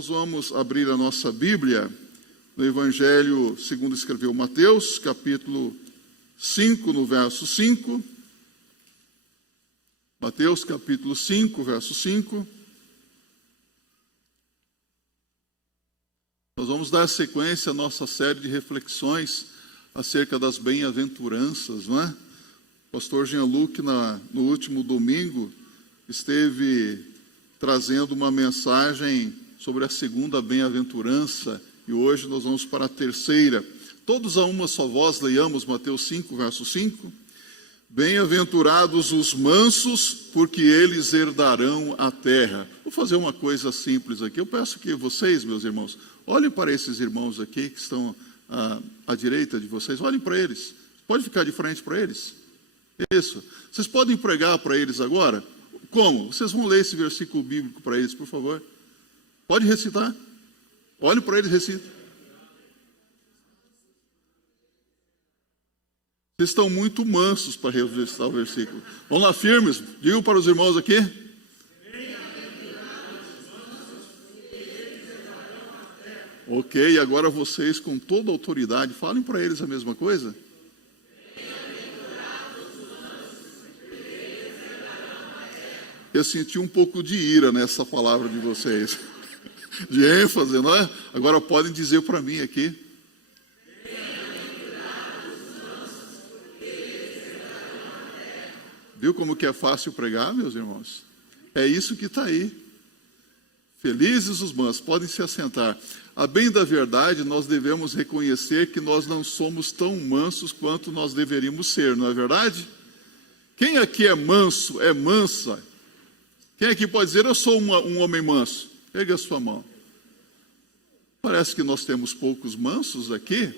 nós vamos abrir a nossa Bíblia no Evangelho segundo escreveu Mateus, capítulo 5, no verso 5. Mateus, capítulo 5, verso 5. Nós vamos dar sequência à nossa série de reflexões acerca das bem-aventuranças, não é? O pastor Jean-Luc, no último domingo, esteve trazendo uma mensagem sobre a segunda bem-aventurança, e hoje nós vamos para a terceira. Todos a uma só voz leiamos Mateus 5, verso 5. Bem-aventurados os mansos, porque eles herdarão a terra. Vou fazer uma coisa simples aqui. Eu peço que vocês, meus irmãos, olhem para esses irmãos aqui que estão à direita de vocês. Olhem para eles. Pode ficar de frente para eles? Isso. Vocês podem pregar para eles agora? Como? Vocês vão ler esse versículo bíblico para eles, por favor. Pode recitar? Olhem para eles e recita. Vocês estão muito mansos para recitar o versículo. Vamos lá, firmes. Digam para os irmãos aqui. Ok, agora vocês com toda a autoridade, falem para eles a mesma coisa. Eu senti um pouco de ira nessa palavra de vocês. De ênfase, não é? Agora podem dizer para mim aqui. Viu como que é fácil pregar, meus irmãos? É isso que está aí. Felizes os mansos, podem se assentar. A bem da verdade, nós devemos reconhecer que nós não somos tão mansos quanto nós deveríamos ser, não é verdade? Quem aqui é manso, é mansa? Quem aqui pode dizer, eu sou um homem manso? Pegue a sua mão. Parece que nós temos poucos mansos aqui.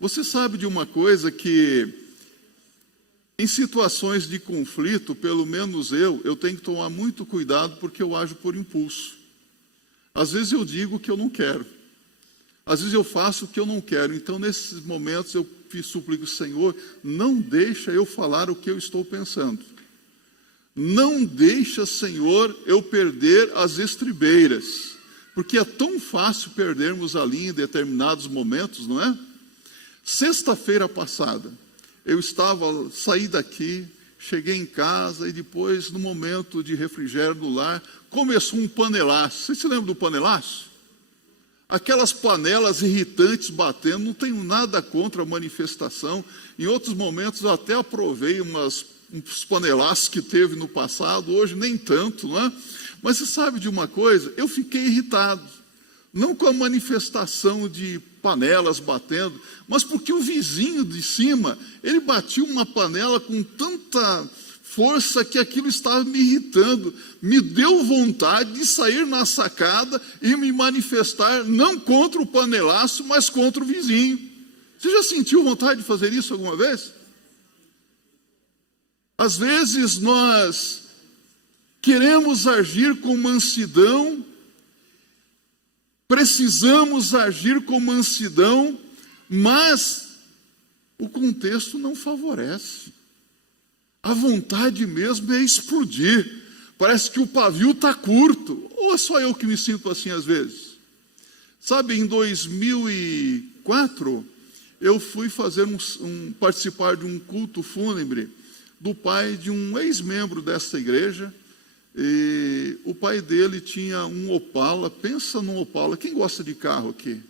Você sabe de uma coisa que, em situações de conflito, pelo menos eu tenho que tomar muito cuidado porque eu ajo por impulso. Às vezes eu digo o que eu não quero. Às vezes eu faço o que eu não quero. Então, nesses momentos, eu suplico, Senhor, não deixa eu falar o que eu estou pensando. Não deixa, Senhor, eu perder as estribeiras. Porque é tão fácil perdermos a linha em determinados momentos, não é? Sexta-feira passada, saí daqui, cheguei em casa e depois, no momento de refrigério no lar, começou um panelaço. Vocês se lembram do panelaço? Aquelas panelas irritantes batendo, não tenho nada contra a manifestação. Em outros momentos eu até aprovei uns panelaços que teve no passado, hoje nem tanto, não é? Mas você sabe de uma coisa? Eu fiquei irritado. Não com a manifestação de panelas batendo, mas porque o vizinho de cima, ele batia uma panela com tanta força que aquilo estava me irritando. Me deu vontade de sair na sacada e me manifestar, não contra o panelaço, mas contra o vizinho. Você já sentiu vontade de fazer isso alguma vez? Às vezes nós queremos agir com mansidão, precisamos agir com mansidão, mas o contexto não favorece. A vontade mesmo é explodir. Parece que o pavio está curto. Ou é só eu que me sinto assim às vezes? Sabe, em 2004, eu fui fazer participar de um culto fúnebre do pai de um ex-membro dessa igreja. E o pai dele tinha um Opala. Pensa num Opala. Quem gosta de carro aqui?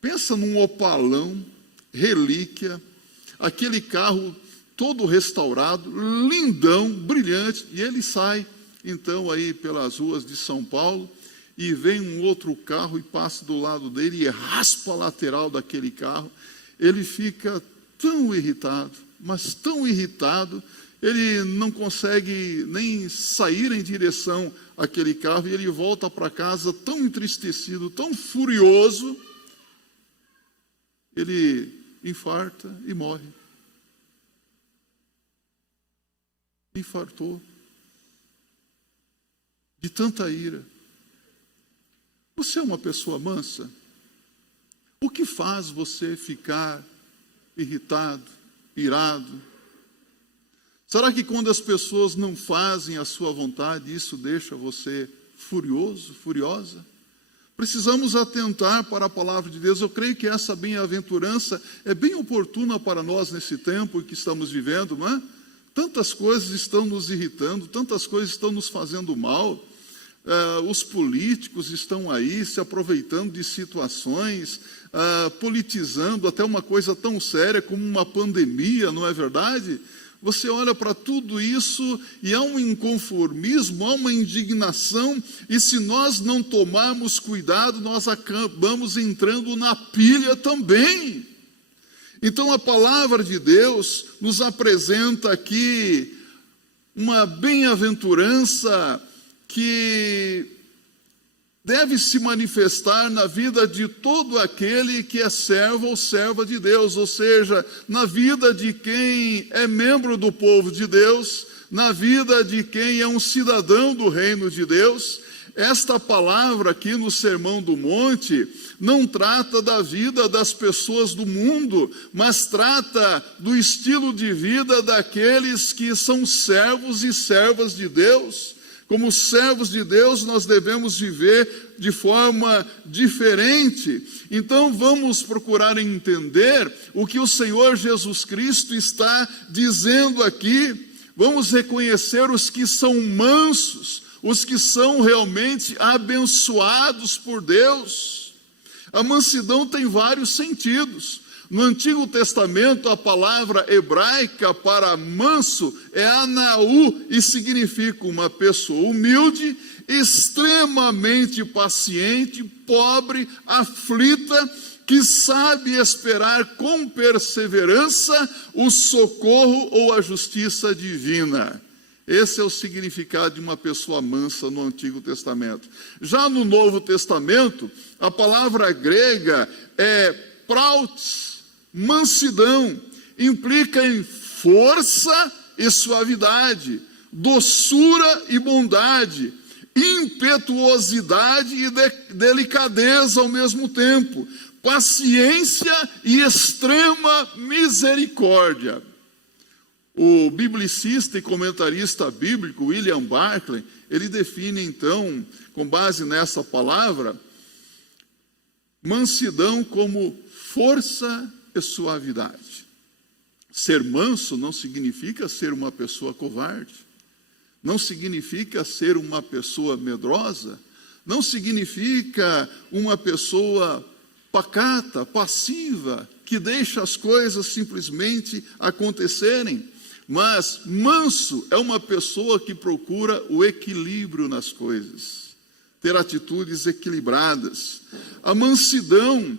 Pensa num Opalão, relíquia, aquele carro todo restaurado, lindão, brilhante, e ele sai, então, aí pelas ruas de São Paulo, e vem um outro carro e passa do lado dele e raspa a lateral daquele carro. Ele fica tão irritado, mas tão irritado, ele não consegue nem sair em direção àquele carro, e ele volta para casa tão entristecido, tão furioso, ele infarta e morre. Infartou de tanta ira. Você é uma pessoa mansa? O que faz você ficar irritado, irado? Será que quando as pessoas não fazem a sua vontade, isso deixa você furioso, furiosa? Precisamos atentar para a palavra de Deus. Eu creio que essa bem-aventurança é bem oportuna para nós nesse tempo que estamos vivendo, não é? Tantas coisas estão nos irritando, tantas coisas estão nos fazendo mal. Os políticos estão aí se aproveitando de situações, politizando até uma coisa tão séria como uma pandemia, não é verdade? Você olha para tudo isso e há um inconformismo, há uma indignação, e se nós não tomarmos cuidado, nós acabamos entrando na pilha também. Então a palavra de Deus nos apresenta aqui uma bem-aventurança que deve se manifestar na vida de todo aquele que é servo ou serva de Deus, ou seja, na vida de quem é membro do povo de Deus, na vida de quem é um cidadão do reino de Deus. Esta palavra aqui no Sermão do Monte não trata da vida das pessoas do mundo, mas trata do estilo de vida daqueles que são servos e servas de Deus. Como servos de Deus, nós devemos viver de forma diferente. Então, vamos procurar entender o que o Senhor Jesus Cristo está dizendo aqui. Vamos reconhecer os que são mansos, os que são realmente abençoados por Deus. A mansidão tem vários sentidos. No Antigo Testamento, a palavra hebraica para manso é anaú e significa uma pessoa humilde, extremamente paciente, pobre, aflita, que sabe esperar com perseverança o socorro ou a justiça divina. Esse é o significado de uma pessoa mansa no Antigo Testamento. Já no Novo Testamento, a palavra grega é prautes, mansidão, implica em força e suavidade, doçura e bondade, impetuosidade e delicadeza ao mesmo tempo, paciência e extrema misericórdia. O biblicista e comentarista bíblico William Barclay, ele define então, com base nessa palavra, mansidão como força e suavidade. Ser manso não significa ser uma pessoa covarde, não significa ser uma pessoa medrosa, não significa uma pessoa pacata, passiva, que deixa as coisas simplesmente acontecerem. Mas manso é uma pessoa que procura o equilíbrio nas coisas, ter atitudes equilibradas. A mansidão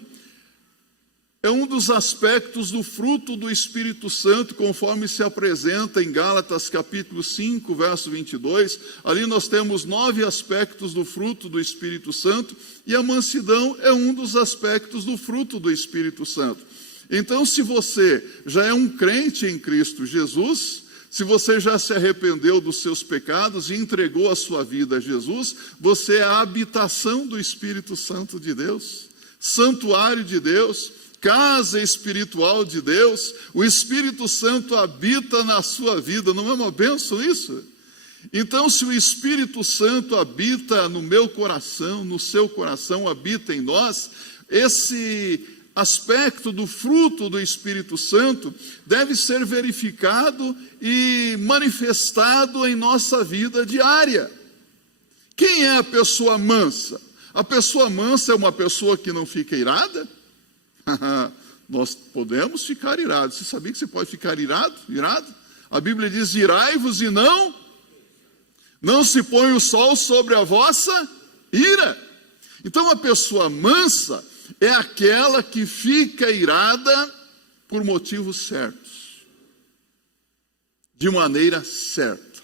é um dos aspectos do fruto do Espírito Santo, conforme se apresenta em Gálatas capítulo 5, verso 22. Ali nós temos 9 aspectos do fruto do Espírito Santo, e a mansidão é um dos aspectos do fruto do Espírito Santo. Então, se você já é um crente em Cristo Jesus, se você já se arrependeu dos seus pecados e entregou a sua vida a Jesus, você é a habitação do Espírito Santo de Deus, santuário de Deus, casa espiritual de Deus. O Espírito Santo habita na sua vida. Não é uma bênção isso? Então, se o Espírito Santo habita no meu coração, no seu coração, habita em nós, esse aspecto do fruto do Espírito Santo deve ser verificado e manifestado em nossa vida diária. Quem é a pessoa mansa? A pessoa mansa é uma pessoa que não fica irada? Nós podemos ficar irados. Você sabia que você pode ficar irado? A Bíblia diz: irai-vos e não se põe o sol sobre a vossa ira. Então a pessoa mansa é aquela que fica irada por motivos certos, de maneira certa,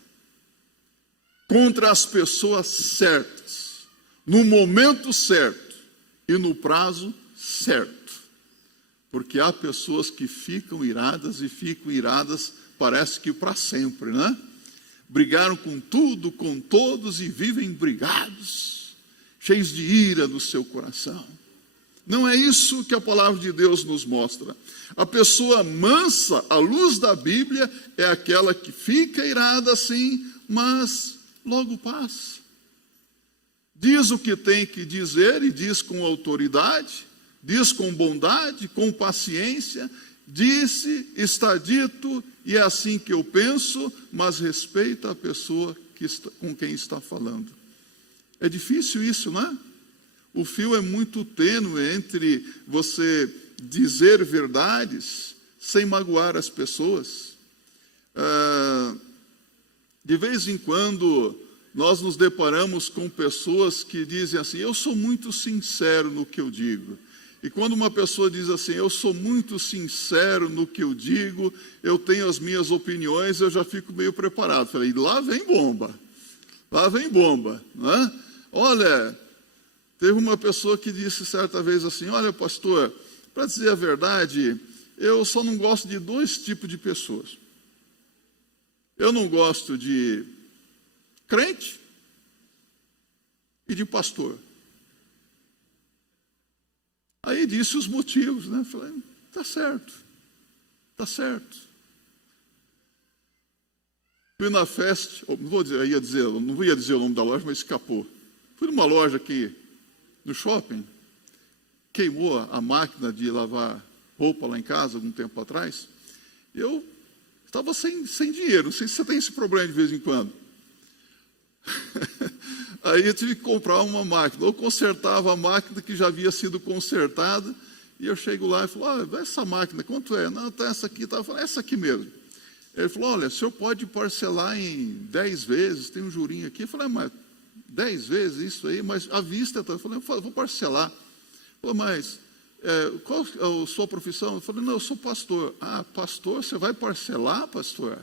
contra as pessoas certas, no momento certo e no prazo certo. Porque há pessoas que ficam iradas parece que para sempre, né? Brigaram com tudo, com todos e vivem brigados, cheios de ira no seu coração. Não é isso que a palavra de Deus nos mostra. A pessoa mansa, à luz da Bíblia, é aquela que fica irada assim, mas logo passa. diz o que tem que dizer e diz com autoridade, diz com bondade, com paciência, disse, está dito, e é assim que eu penso, mas respeita a pessoa com quem está falando. É difícil isso, não é? O fio é muito tênue entre você dizer verdades sem magoar as pessoas. De vez em quando, nós nos deparamos com pessoas que dizem assim, eu sou muito sincero no que eu digo. E quando uma pessoa diz assim, eu sou muito sincero no que eu digo, eu tenho as minhas opiniões, eu já fico meio preparado. Falei, lá vem bomba, né? Olha, teve uma pessoa que disse certa vez assim, olha pastor, para dizer a verdade, eu só não gosto de 2 tipos de pessoas. Eu não gosto de crente e de pastor. Aí disse os motivos, né? Falei, tá certo. Fui na festa, não ia dizer o nome da loja, mas escapou. Fui numa loja aqui no shopping, queimou a máquina de lavar roupa lá em casa, algum tempo atrás. Eu estava sem dinheiro, não sei se você tem esse problema de vez em quando. Aí eu tive que comprar uma máquina, ou consertava a máquina que já havia sido consertada, e eu chego lá e falo, essa máquina, quanto é? Não, tá essa aqui, tá? Eu falei, essa aqui mesmo. Ele falou, olha, o senhor pode parcelar em 10 vezes, tem um jurinho aqui. Eu falei, mas 10 vezes isso aí, mas à vista, tá? Eu falei, vou parcelar. Ele falou, mas qual é a sua profissão? Eu falei, não, eu sou pastor. Ah, pastor, você vai parcelar, pastor?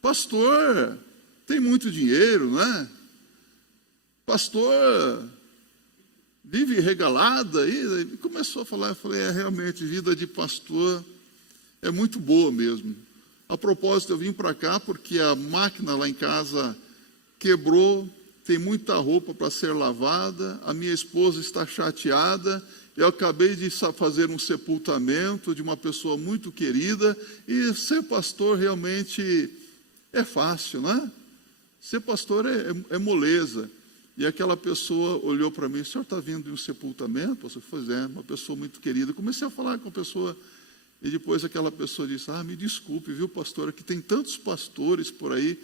Pastor, tem muito dinheiro, né? Pastor vive regalada. E começou a falar, eu falei, realmente, vida de pastor é muito boa mesmo. A propósito, eu vim para cá porque a máquina lá em casa quebrou, tem muita roupa para ser lavada, a minha esposa está chateada, eu acabei de fazer um sepultamento de uma pessoa muito querida, e ser pastor realmente é fácil, né? Ser pastor é moleza. E aquela pessoa olhou para mim, o senhor está vindo de um sepultamento? Pastor, pois é, uma pessoa muito querida. Comecei a falar com a pessoa, e depois aquela pessoa disse, me desculpe, viu, pastor, aqui tem tantos pastores por aí.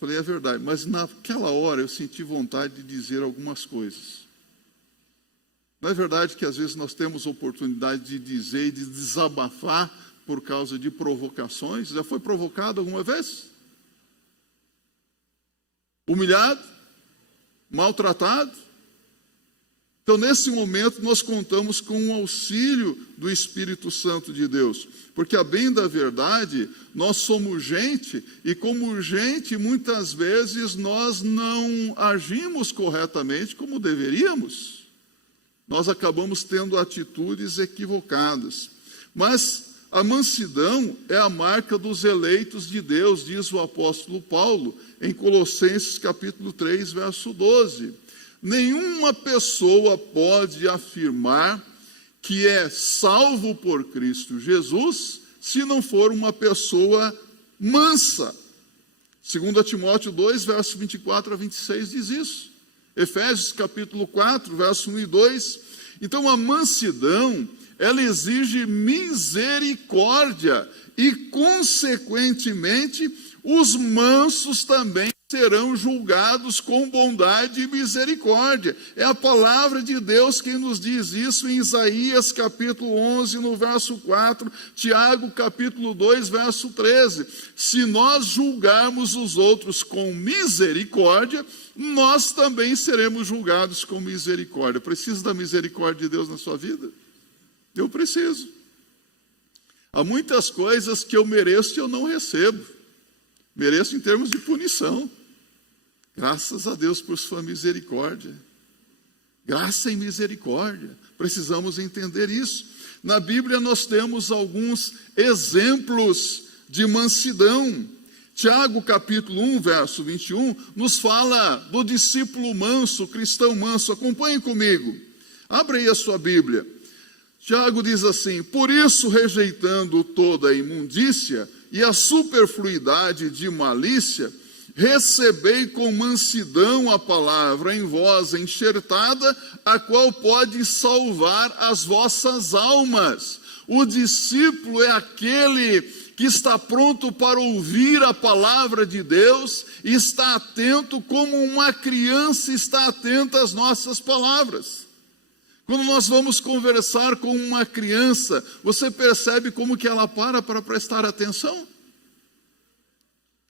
Falei, é verdade, mas naquela hora eu senti vontade de dizer algumas coisas. Não é verdade que às vezes nós temos oportunidade de dizer e de desabafar por causa de provocações? Já foi provocado alguma vez? Humilhado? Maltratado? Então, nesse momento, nós contamos com o auxílio do Espírito Santo de Deus, porque, a bem da verdade, nós somos gente, e como gente, muitas vezes, nós não agimos corretamente como deveríamos. Nós acabamos tendo atitudes equivocadas. Mas a mansidão é a marca dos eleitos de Deus, diz o apóstolo Paulo, em Colossenses capítulo 3, verso 12. Nenhuma pessoa pode afirmar que é salvo por Cristo Jesus se não for uma pessoa mansa. 2 Timóteo 2, verso 24 a 26 diz isso. Efésios capítulo 4, verso 1 e 2. Então a mansidão, ela exige misericórdia e, consequentemente, os mansos também serão julgados com bondade e misericórdia. É a palavra de Deus quem nos diz isso em Isaías capítulo 11, no verso 4, Tiago capítulo 2, verso 13. Se nós julgarmos os outros com misericórdia, nós também seremos julgados com misericórdia. Precisa da misericórdia de Deus na sua vida? Eu preciso. Há muitas coisas que eu mereço e eu não recebo. Mereço em termos de punição. Graças a Deus por sua misericórdia. Graça e misericórdia. Precisamos entender isso. Na Bíblia nós temos alguns exemplos de mansidão. Tiago capítulo 1, verso 21, nos fala do discípulo manso, cristão manso. Acompanhe comigo. Abra aí a sua Bíblia. Tiago diz assim: por isso, rejeitando toda a imundícia e a superfluidade de malícia, recebei com mansidão a palavra em vós enxertada, a qual pode salvar as vossas almas. O discípulo é aquele que está pronto para ouvir a palavra de Deus e está atento como uma criança está atenta às nossas palavras. Quando nós vamos conversar com uma criança, você percebe como que ela para prestar atenção?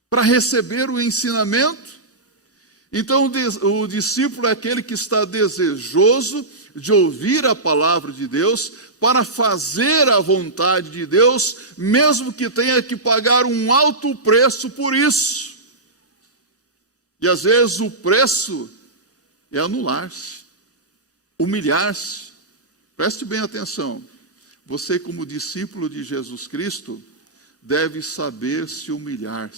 Para receber o ensinamento? Então o discípulo é aquele que está desejoso de ouvir a palavra de Deus, para fazer a vontade de Deus, mesmo que tenha que pagar um alto preço por isso. E às vezes o preço é anular-se, humilhar-se. Preste bem atenção. Você, como discípulo de Jesus Cristo, deve saber se humilhar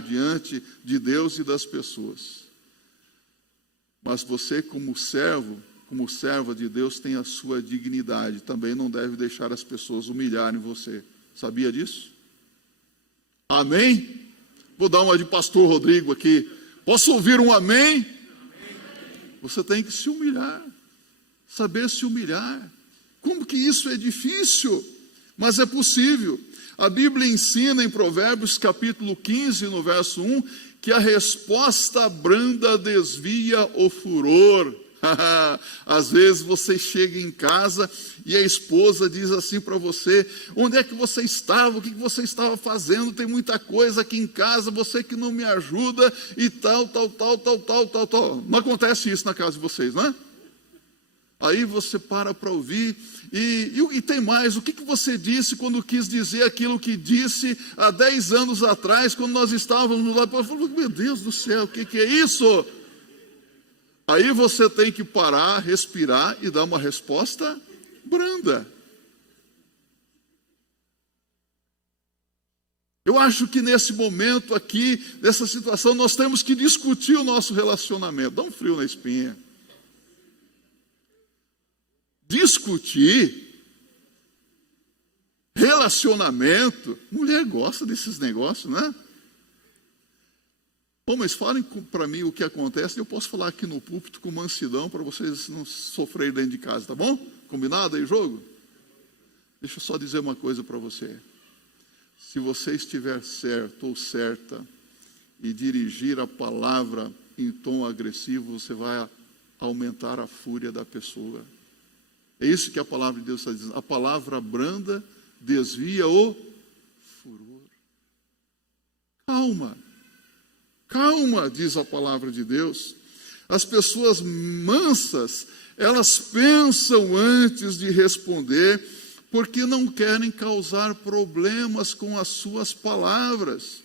diante de Deus e das pessoas. Mas você, como serva de Deus, tem a sua dignidade. Também não deve deixar as pessoas humilharem você. Sabia disso? Amém? Vou dar uma de pastor Rodrigo aqui. Posso ouvir um amém? Você tem que se humilhar. Saber se humilhar. Como que isso é difícil? Mas é possível. A Bíblia ensina em Provérbios capítulo 15, no verso 1, que a resposta branda desvia o furor. Às vezes você chega em casa e a esposa diz assim para você: onde é que você estava? O que você estava fazendo? Tem muita coisa aqui em casa, você que não me ajuda e tal. Não acontece isso na casa de vocês, não é? Aí você para ouvir e tem mais. O que você disse quando quis dizer aquilo que disse há 10 anos atrás, quando nós estávamos lá? Eu falo, meu Deus do céu, o que é isso? Aí você tem que parar, respirar e dar uma resposta branda. Eu acho que nesse momento aqui, nessa situação, nós temos que discutir o nosso relacionamento. Dá um frio na espinha. Discutir relacionamento. Mulher gosta desses negócios, né? Bom, mas falem para mim o que acontece. Eu posso falar aqui no púlpito com mansidão para vocês não sofrerem dentro de casa, tá bom? Combinado aí, jogo? Deixa eu só dizer uma coisa para você. Se você estiver certo ou certa e dirigir a palavra em tom agressivo, você vai aumentar a fúria da pessoa. É isso que a palavra de Deus está dizendo. A palavra branda desvia o furor. Calma, diz a palavra de Deus. As pessoas mansas, elas pensam antes de responder, porque não querem causar problemas com as suas palavras.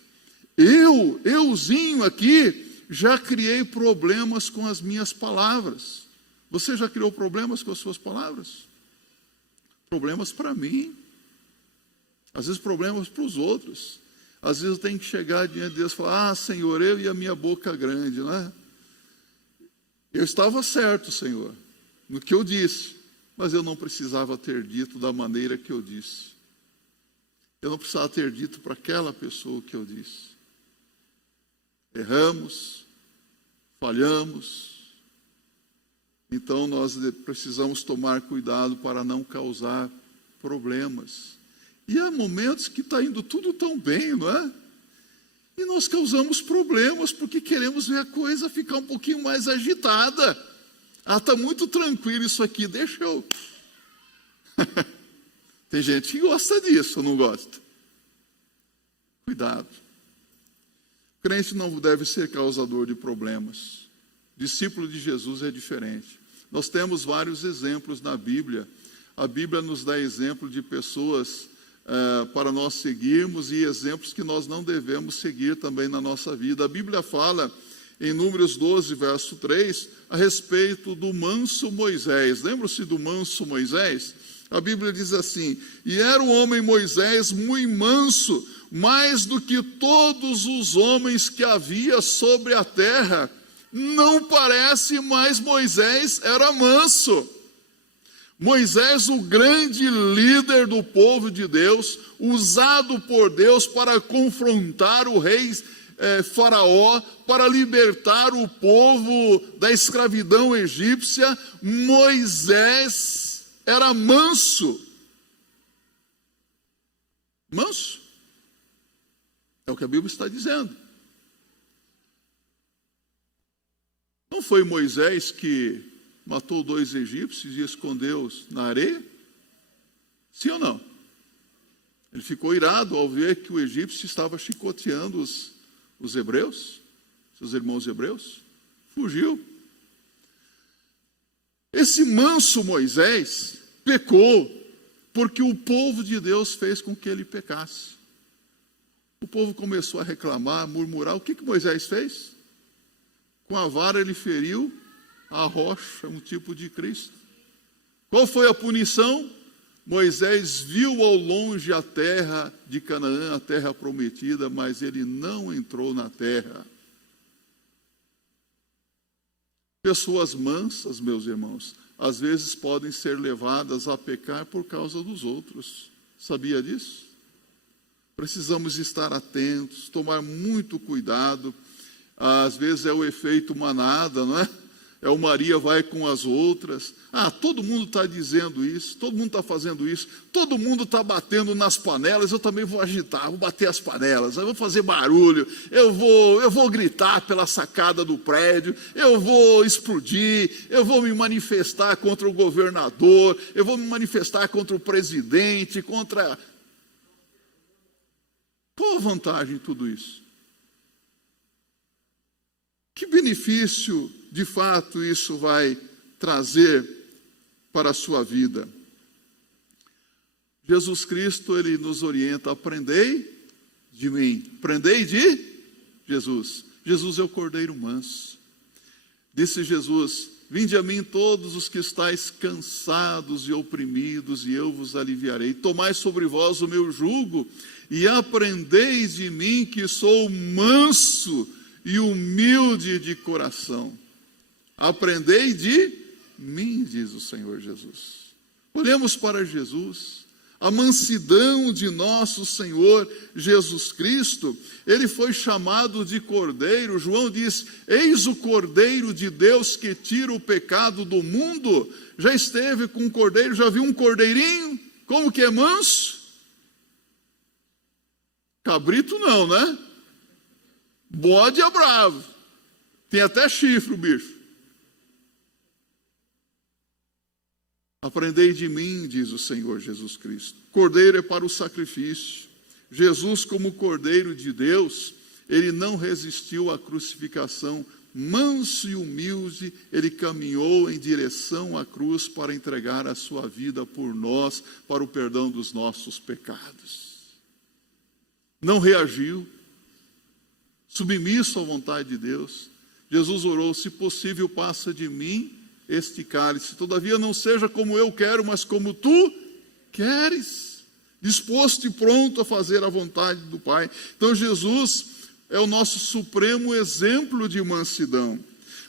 Euzinho aqui, já criei problemas com as minhas palavras. Você já criou problemas com as suas palavras? Problemas para mim. Às vezes problemas para os outros. Às vezes eu tenho que chegar diante de Deus e falar: ah, Senhor, eu e a minha boca grande, né? Eu estava certo, Senhor, no que eu disse, mas eu não precisava ter dito da maneira que eu disse. Eu não precisava ter dito para aquela pessoa o que eu disse. Erramos, falhamos. Então nós precisamos tomar cuidado para não causar problemas. E há momentos que está indo tudo tão bem, não é? E nós causamos problemas porque queremos ver a coisa ficar um pouquinho mais agitada. Ah, está muito tranquilo isso aqui, deixa eu... Tem gente que gosta disso, não gosta? Cuidado. O crente não deve ser causador de problemas. Discípulo de Jesus é diferente. Nós temos vários exemplos na Bíblia. A Bíblia nos dá exemplo de pessoas para nós seguirmos e exemplos que nós não devemos seguir também na nossa vida. A Bíblia fala em Números 12, verso 3, a respeito do manso Moisés. Lembram-se do manso Moisés? A Bíblia diz assim: e era o homem Moisés muito manso, mais do que todos os homens que havia sobre a terra. Não parece, mas Moisés era manso. Moisés, o grande líder do povo de Deus, usado por Deus para confrontar o rei Faraó para libertar o povo da escravidão egípcia. Moisés era manso. Manso. É o que a Bíblia está dizendo. Não foi Moisés que matou 2 egípcios e escondeu-os na areia? Sim ou não? Ele ficou irado ao ver que o egípcio estava chicoteando os hebreus, seus irmãos hebreus. Fugiu. Esse manso Moisés pecou porque o povo de Deus fez com que ele pecasse. O povo começou a reclamar, a murmurar. O que Moisés fez? Com a vara ele feriu a rocha, um tipo de Cristo. Qual foi a punição? Moisés viu ao longe a terra de Canaã, a terra prometida, mas ele não entrou na terra. Pessoas mansas, meus irmãos, às vezes podem ser levadas a pecar por causa dos outros. Sabia disso? Precisamos estar atentos, tomar muito cuidado. Às vezes é o efeito manada, não é? É o Maria vai com as outras. Todo mundo está dizendo isso, todo mundo está fazendo isso, todo mundo está batendo nas panelas, eu também vou agitar, vou bater as panelas, eu vou fazer barulho, eu vou gritar pela sacada do prédio, eu vou explodir, eu vou me manifestar contra o governador, eu vou me manifestar contra o presidente, contra... Qual a vantagem em tudo isso? Que benefício, de fato, isso vai trazer para a sua vida? Jesus Cristo, ele nos orienta: aprendei de mim. Aprendei de Jesus. Jesus é o Cordeiro manso. Disse Jesus: vinde a mim todos os que estáis cansados e oprimidos, e eu vos aliviarei. Tomai sobre vós o meu jugo, e aprendeis de mim, que sou manso e humilde de coração. Aprendei de mim, diz o Senhor Jesus. Olhemos para Jesus, a mansidão de nosso Senhor Jesus Cristo. Ele foi chamado de Cordeiro. João diz: eis o Cordeiro de Deus que tira o pecado do mundo. Já esteve com um cordeiro, já viu um cordeirinho? Como que é manso? Cabrito não, né? Bode é bravo. Tem até chifre o bicho. Aprendei de mim, diz o Senhor Jesus Cristo. Cordeiro é para o sacrifício. Jesus, como Cordeiro de Deus, ele não resistiu à crucificação. Manso e humilde, ele caminhou em direção à cruz para entregar a sua vida por nós, para o perdão dos nossos pecados. Não reagiu, submisso à vontade de Deus. Jesus orou: se possível, passa de mim este cálice, todavia não seja como eu quero, mas como tu queres. Disposto e pronto a fazer a vontade do Pai. Então Jesus é o nosso supremo exemplo de mansidão.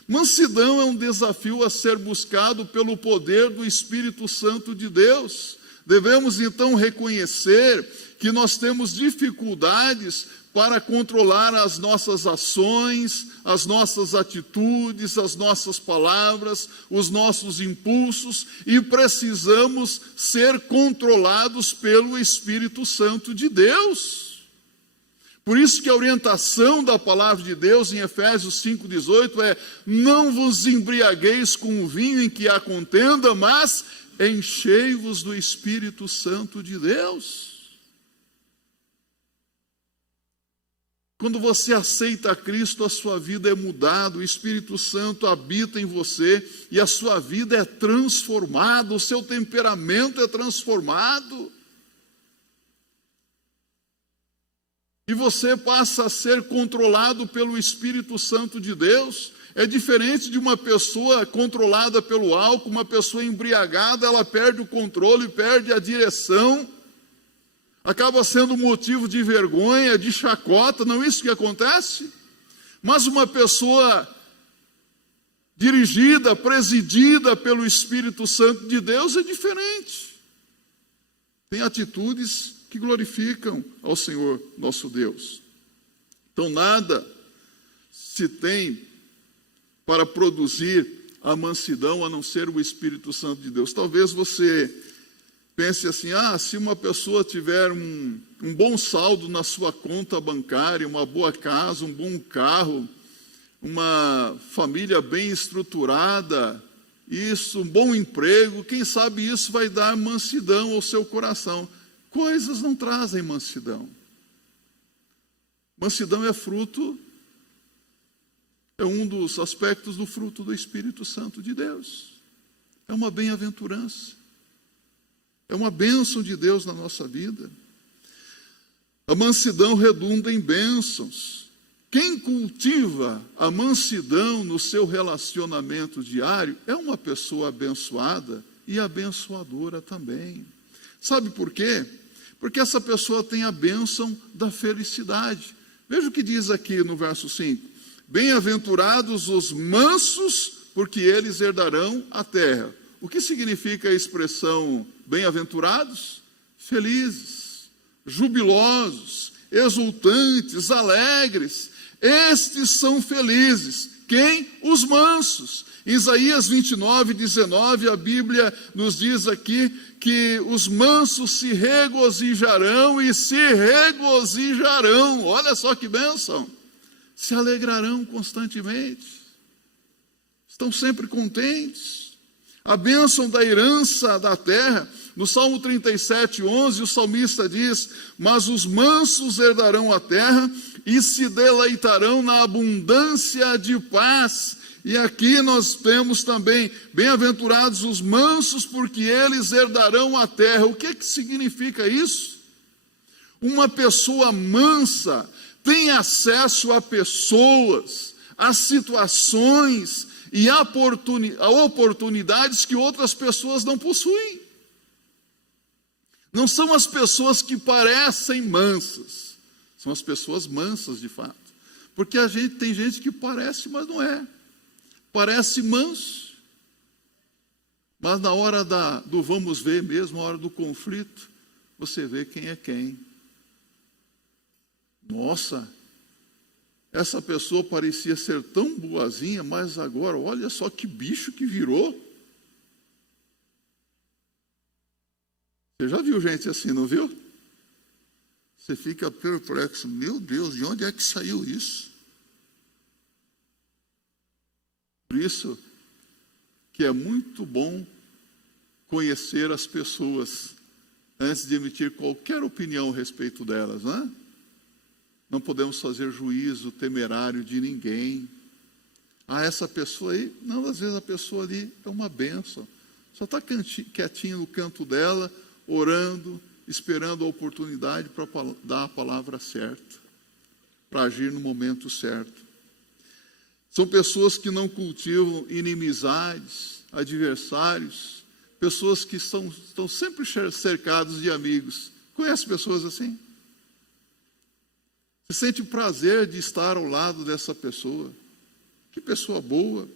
Mansidão é um desafio a ser buscado pelo poder do Espírito Santo de Deus. Devemos então reconhecer que nós temos dificuldades para controlar as nossas ações, as nossas atitudes, as nossas palavras, os nossos impulsos, e precisamos ser controlados pelo Espírito Santo de Deus. Por isso que a orientação da palavra de Deus em Efésios 5,18 é: não vos embriagueis com o vinho em que há contenda, mas enchei-vos do Espírito Santo de Deus. Quando você aceita a Cristo, a sua vida é mudada, o Espírito Santo habita em você e a sua vida é transformada, o seu temperamento é transformado. E você passa a ser controlado pelo Espírito Santo de Deus. É diferente de uma pessoa controlada pelo álcool, uma pessoa embriagada, ela perde o controle, perde a direção. Acaba sendo motivo de vergonha, de chacota, não é isso que acontece? Mas uma pessoa dirigida, presidida pelo Espírito Santo de Deus é diferente. Tem atitudes que glorificam ao Senhor nosso Deus. Então, nada se tem para produzir a mansidão a não ser o Espírito Santo de Deus. Talvez você pense assim, se uma pessoa tiver um bom saldo na sua conta bancária, uma boa casa, um bom carro, uma família bem estruturada, um bom emprego, quem sabe isso vai dar mansidão ao seu coração. Coisas não trazem mansidão. Mansidão é um dos aspectos do fruto do Espírito Santo de Deus. É uma bem-aventurança. É uma bênção de Deus na nossa vida. A mansidão redunda em bênçãos. Quem cultiva a mansidão no seu relacionamento diário é uma pessoa abençoada e abençoadora também. Sabe por quê? Porque essa pessoa tem a bênção da felicidade. Veja o que diz aqui no verso 5. Bem-aventurados os mansos, porque eles herdarão a terra. O que significa a expressão bem-aventurados? Felizes, jubilosos, exultantes, alegres. Estes são felizes. Quem? Os mansos. Em Isaías 29:19, a Bíblia nos diz aqui que os mansos se regozijarão e se regozijarão. Olha só que bênção. Se alegrarão constantemente. Estão sempre contentes. A bênção da herança da terra. No Salmo 37:11, o salmista diz: mas os mansos herdarão a terra e se deleitarão na abundância de paz. E aqui nós temos também, bem-aventurados os mansos, porque eles herdarão a terra. O que significa isso? Uma pessoa mansa tem acesso a pessoas, a situações e a oportunidades que outras pessoas não possuem. Não são as pessoas que parecem mansas, são as pessoas mansas de fato. Porque tem gente que parece, mas não é. Parece manso, mas na hora do vamos ver mesmo, na hora do conflito, você vê quem é quem. Nossa, essa pessoa parecia ser tão boazinha, mas agora olha só que bicho que virou. Você já viu gente assim, não viu? Você fica perplexo, meu Deus, de onde é que saiu isso? Por isso que é muito bom conhecer as pessoas antes de emitir qualquer opinião a respeito delas, não é? Não podemos fazer juízo temerário de ninguém. Essa pessoa aí, não, às vezes a pessoa ali é uma bênção. Só está quietinha no canto dela, orando, esperando a oportunidade para dar a palavra certa, para agir no momento certo. São pessoas que não cultivam inimizades, adversários, pessoas que estão sempre cercados de amigos. Conhece pessoas assim? Você sente o prazer de estar ao lado dessa pessoa. Que pessoa boa.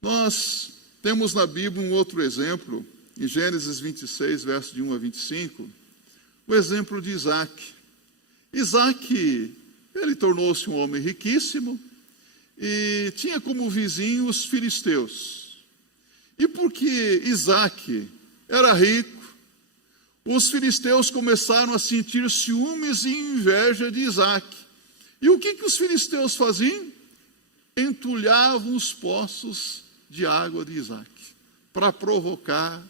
Nós temos na Bíblia um outro exemplo, em Gênesis 26, versos de 1 a 25, o exemplo de Isaac. Isaac, ele tornou-se um homem riquíssimo, e tinha como vizinho os filisteus. E porque Isaac era rico, os filisteus começaram a sentir ciúmes e inveja de Isaac. E o que os filisteus faziam? Entulhavam os poços de água de Isaac, para provocar,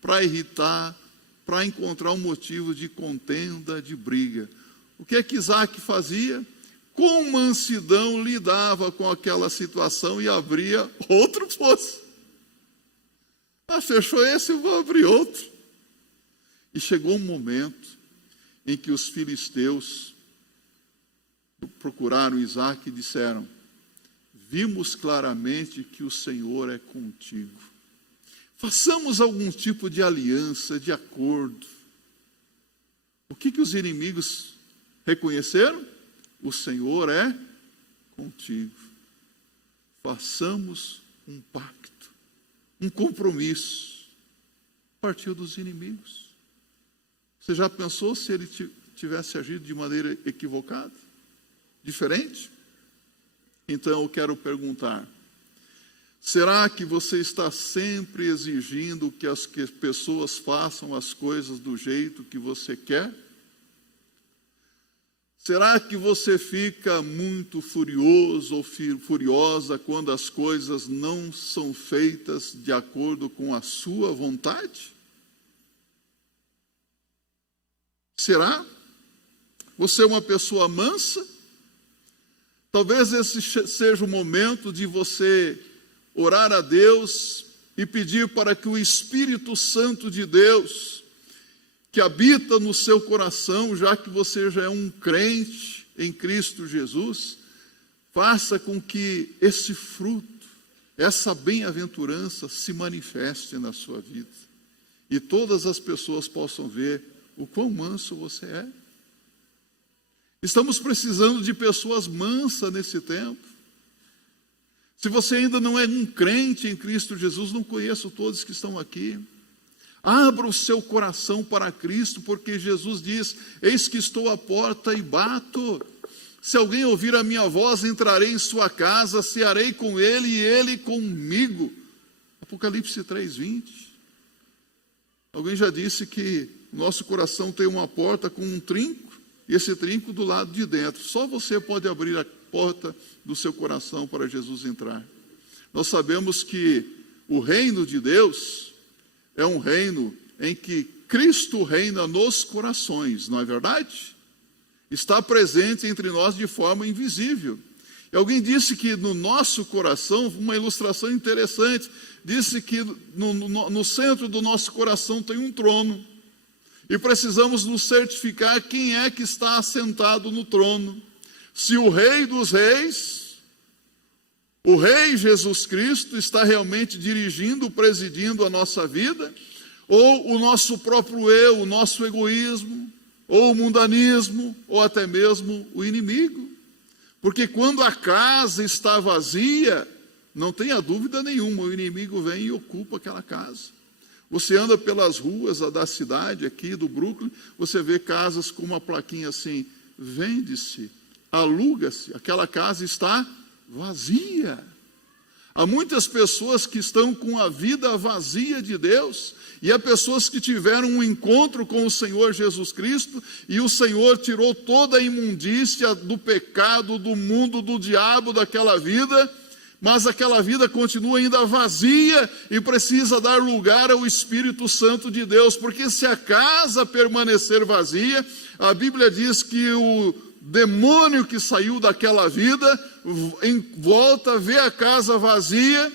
para irritar, para encontrar um motivo de contenda, de briga. O que Isaac fazia? Com mansidão lidava com aquela situação e abria outro poço. Fechou esse, eu vou abrir outro. E chegou um momento em que os filisteus procuraram Isaac e disseram: vimos claramente que o Senhor é contigo. Façamos algum tipo de aliança, de acordo. O que os inimigos reconheceram? O Senhor é contigo. Façamos um pacto, um compromisso. Partiu dos inimigos. Você já pensou se ele tivesse agido de maneira equivocada? diferente? Então eu quero perguntar, será que você está sempre exigindo que as pessoas façam as coisas do jeito que você quer? Será que você fica muito furioso ou furiosa quando as coisas não são feitas de acordo com a sua vontade? Será? Você é uma pessoa mansa? Talvez esse seja o momento de você orar a Deus e pedir para que o Espírito Santo de Deus, que habita no seu coração, já que você já é um crente em Cristo Jesus, faça com que esse fruto, essa bem-aventurança se manifeste na sua vida. E todas as pessoas possam ver o quão manso você é. Estamos precisando de pessoas mansas nesse tempo. Se você ainda não é um crente em Cristo Jesus, não conheço todos que estão aqui. Abra o seu coração para Cristo, porque Jesus diz, eis que estou à porta e bato. Se alguém ouvir a minha voz, entrarei em sua casa, cearei com ele e ele comigo. Apocalipse 3:20. Alguém já disse que nosso coração tem uma porta com um trinco, e esse trinco do lado de dentro. Só você pode abrir a porta do seu coração para Jesus entrar. Nós sabemos que o reino de Deus é um reino em que Cristo reina nos corações, não é verdade? Está presente entre nós de forma invisível. E alguém disse que no nosso coração, uma ilustração interessante, disse que no centro do nosso coração tem um trono. E precisamos nos certificar quem é que está assentado no trono. Se o Rei dos Reis, o Rei Jesus Cristo, está realmente dirigindo, presidindo a nossa vida, ou o nosso próprio eu, o nosso egoísmo, ou o mundanismo, ou até mesmo o inimigo. Porque quando a casa está vazia, não tenha dúvida nenhuma, o inimigo vem e ocupa aquela casa. Você anda pelas ruas da cidade, aqui do Brooklyn, você vê casas com uma plaquinha assim, vende-se, aluga-se, aquela casa está vazia. Há muitas pessoas que estão com a vida vazia de Deus, e há pessoas que tiveram um encontro com o Senhor Jesus Cristo, e o Senhor tirou toda a imundícia do pecado, do mundo, do diabo, daquela vida, mas aquela vida continua ainda vazia e precisa dar lugar ao Espírito Santo de Deus, porque se a casa permanecer vazia, a Bíblia diz que o demônio que saiu daquela vida, em volta, vê a casa vazia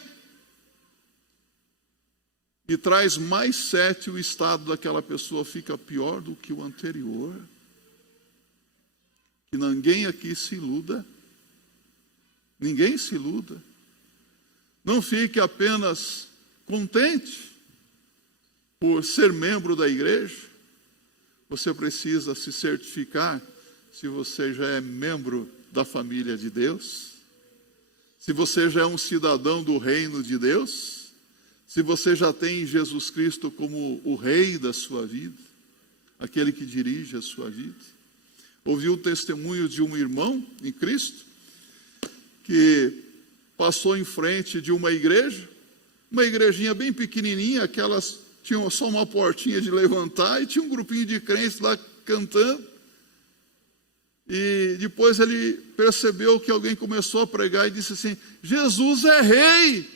e traz mais 7, o estado daquela pessoa fica pior do que o anterior. Que ninguém aqui se iluda, ninguém se iluda. Não fique apenas contente por ser membro da igreja. Você precisa se certificar se você já é membro da família de Deus, se você já é um cidadão do reino de Deus, se você já tem Jesus Cristo como o rei da sua vida, aquele que dirige a sua vida. Ouvi o testemunho de um irmão em Cristo que passou em frente de uma igrejinha bem pequenininha, aquelas tinham só uma portinha de levantar, e tinha um grupinho de crentes lá cantando. E depois ele percebeu que alguém começou a pregar e disse assim, Jesus é rei.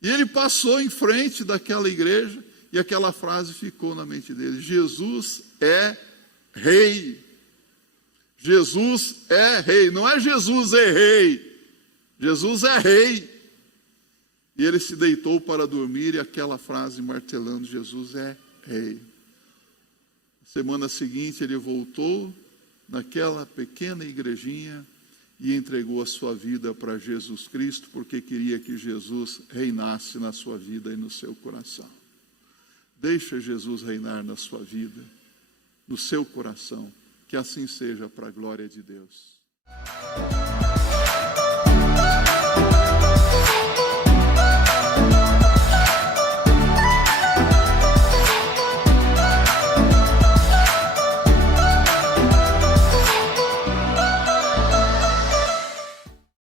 E ele passou em frente daquela igreja, e aquela frase ficou na mente dele, Jesus é rei. Jesus é rei, não é Jesus é rei. Jesus é rei. E ele se deitou para dormir e aquela frase martelando, Jesus é rei. Semana seguinte ele voltou naquela pequena igrejinha e entregou a sua vida para Jesus Cristo, porque queria que Jesus reinasse na sua vida e no seu coração. Deixa Jesus reinar na sua vida, no seu coração, que assim seja para a glória de Deus.